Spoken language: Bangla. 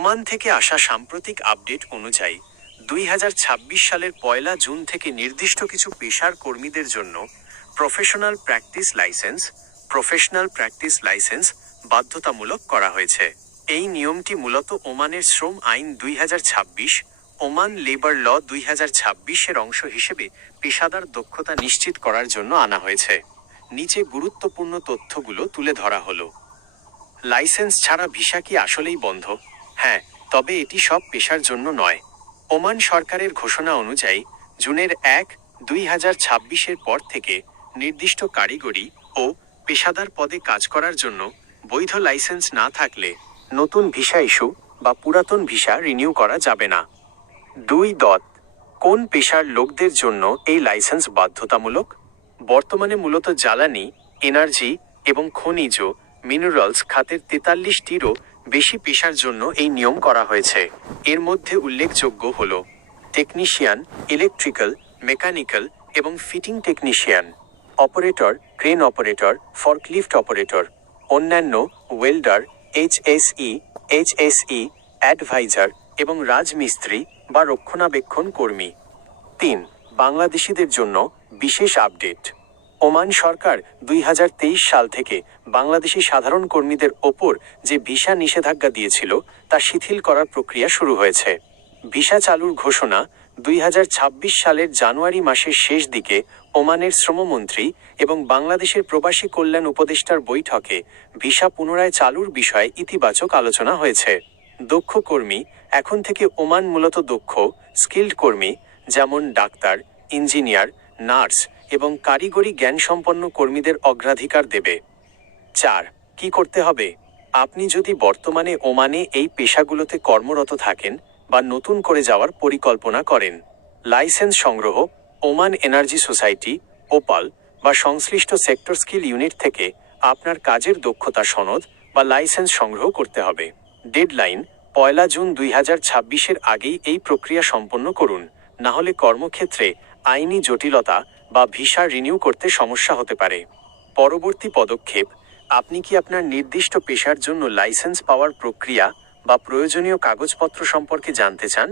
ওমান থেকে আসা সাম্প্রতিক আপডেট অনুযায়ী 2026 সালের 1 জুন থেকে নির্দিষ্ট কিছু পেশার কর্মীদের জন্য প্রফেশনাল প্র্যাকটিস লাইসেন্স বাধ্যতামূলক করা হয়েছে। এই নিয়মটি মূলত ওমানের শ্রম আইন 2026, ওমান লেবার ল 2026 এর অংশ হিসেবে পেশাদার দক্ষতা নিশ্চিত করার জন্য আনা হয়েছে। নিচে গুরুত্বপূর্ণ তথ্যগুলো তুলে ধরা হলো। লাইসেন্স ছাড়া ভিসা কি আসলেই বন্ধ? হ্যাঁ, তবে এটি সব পেশার জন্য নয়। ওমান সরকারের ঘোষণা অনুযায়ী জুনের 1, 2026 পর থেকে নির্দিষ্ট কারিগরি ও পেশাদার পদে কাজ করার জন্য বৈধ লাইসেন্স না থাকলে নতুন ভিসা ইস্যু বা পুরাতন ভিসা রিনিউ করা যাবে না। 2. কোন পেশার লোকদের জন্য এই লাইসেন্স বাধ্যতামূলক? বর্তমানে মূলত জ্বালানি, এনার্জি এবং খনিজ মিনারেলস খাতের 43টিরও বেশি পেশার জন্য এই নিয়ম করা হয়েছে। এর মধ্যে উল্লেখযোগ্য হল টেকনিশিয়ান, ইলেকট্রিক্যাল, মেকানিক্যাল এবং fitting technician, operator, crane operator, forklift operator, অন্যান্য ওয়েল্ডার, এইচএসই অ্যাডভাইজার এবং রাজমিস্ত্রি বা রক্ষণাবেক্ষণ কর্মী। 3. বাংলাদেশিদের জন্য বিশেষ আপডেট। ওমান সরকার 2023 সাল থেকে বাংলাদেশি সাধারণ কর্মীদের ওপর যে ভিসা নিষেধাজ্ঞা দিয়েছিল তা শিথিল করার প্রক্রিয়া শুরু হয়েছে। ভিসা চালুর ঘোষণা 2026 সালের জানুয়ারি মাসের শেষ দিকে ওমানের শ্রমমন্ত্রী এবং বাংলাদেশের প্রবাসী কল্যাণ উপদেষ্টার বৈঠকে ভিসা পুনরায় চালুর বিষয়ে ইতিবাচক আলোচনা হয়েছে। দক্ষ কর্মী। এখন থেকে ওমান মূলত দক্ষ, স্কিল্ড কর্মী যেমন ডাক্তার, ইঞ্জিনিয়ার, নার্স এবং কারিগরি জ্ঞানসম্পন্ন কর্মীদের অগ্রাধিকার দেবে। 4. কি করতে হবে? আপনি যদি বর্তমানে ওমানে এই পেশাগুলোতে কর্মরত থাকেন বা নতুন করে যাওয়ার পরিকল্পনা করেন, লাইসেন্স সংগ্রহ ওমান এনার্জি সোসাইটি, ওপাল বা সংশ্লিষ্ট সেক্টর স্কিল ইউনিট থেকে আপনার কাজের দক্ষতা সনদ বা লাইসেন্স সংগ্রহ করতে হবে। ডেডলাইন 1 জুন 2026 আগেই এই প্রক্রিয়া সম্পন্ন করুন, না হলে কর্মক্ষেত্রে আইনি জটিলতা বা ভিসা রিনিউ করতে সমস্যা হতে পারে। পরবর্তী পদক্ষেপ। আপনি কি আপনার নির্দিষ্ট পেশার জন্য লাইসেন্স পাওয়ার প্রক্রিয়া বা প্রয়োজনীয় কাগজপত্র সম্পর্কে জানতে চান?